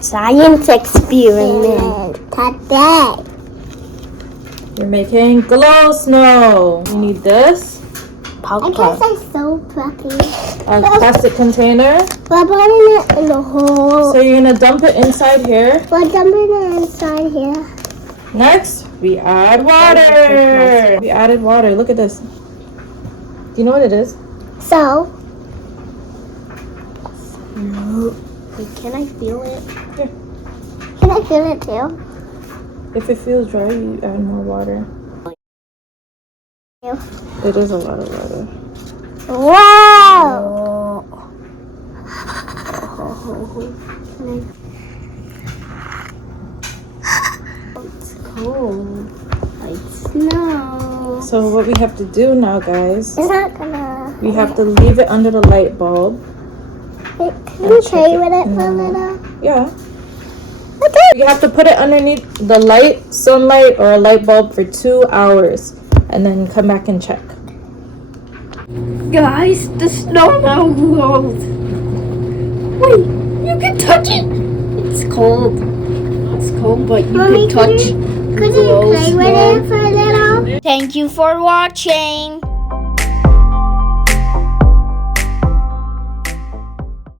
Science experiment today. You're making glow snow. You need this. I guess I so plucky. A plastic container. We're putting it in the hole. So you're gonna dump it inside here. We're dumping it inside here. Next, we add water. We added water. Look at this. Do you know what it is? So. Wait, can I feel it? Yeah. Can I feel it too? If it feels dry, you add more water. It is a lot of water. Wow! It's cold. Like snow. So what we have to do now, guys, It's not gonna. we have to leave it under the light bulb. Wait, can we play with it for a little? Yeah. Okay. You have to put it underneath the light, sunlight, or a light bulb for 2 hours, and then come back and check. Guys, the snow now glows. Wait, you can touch it. It's cold. It's cold, but you can touch. Could you play with it for a little? Thank you for watching.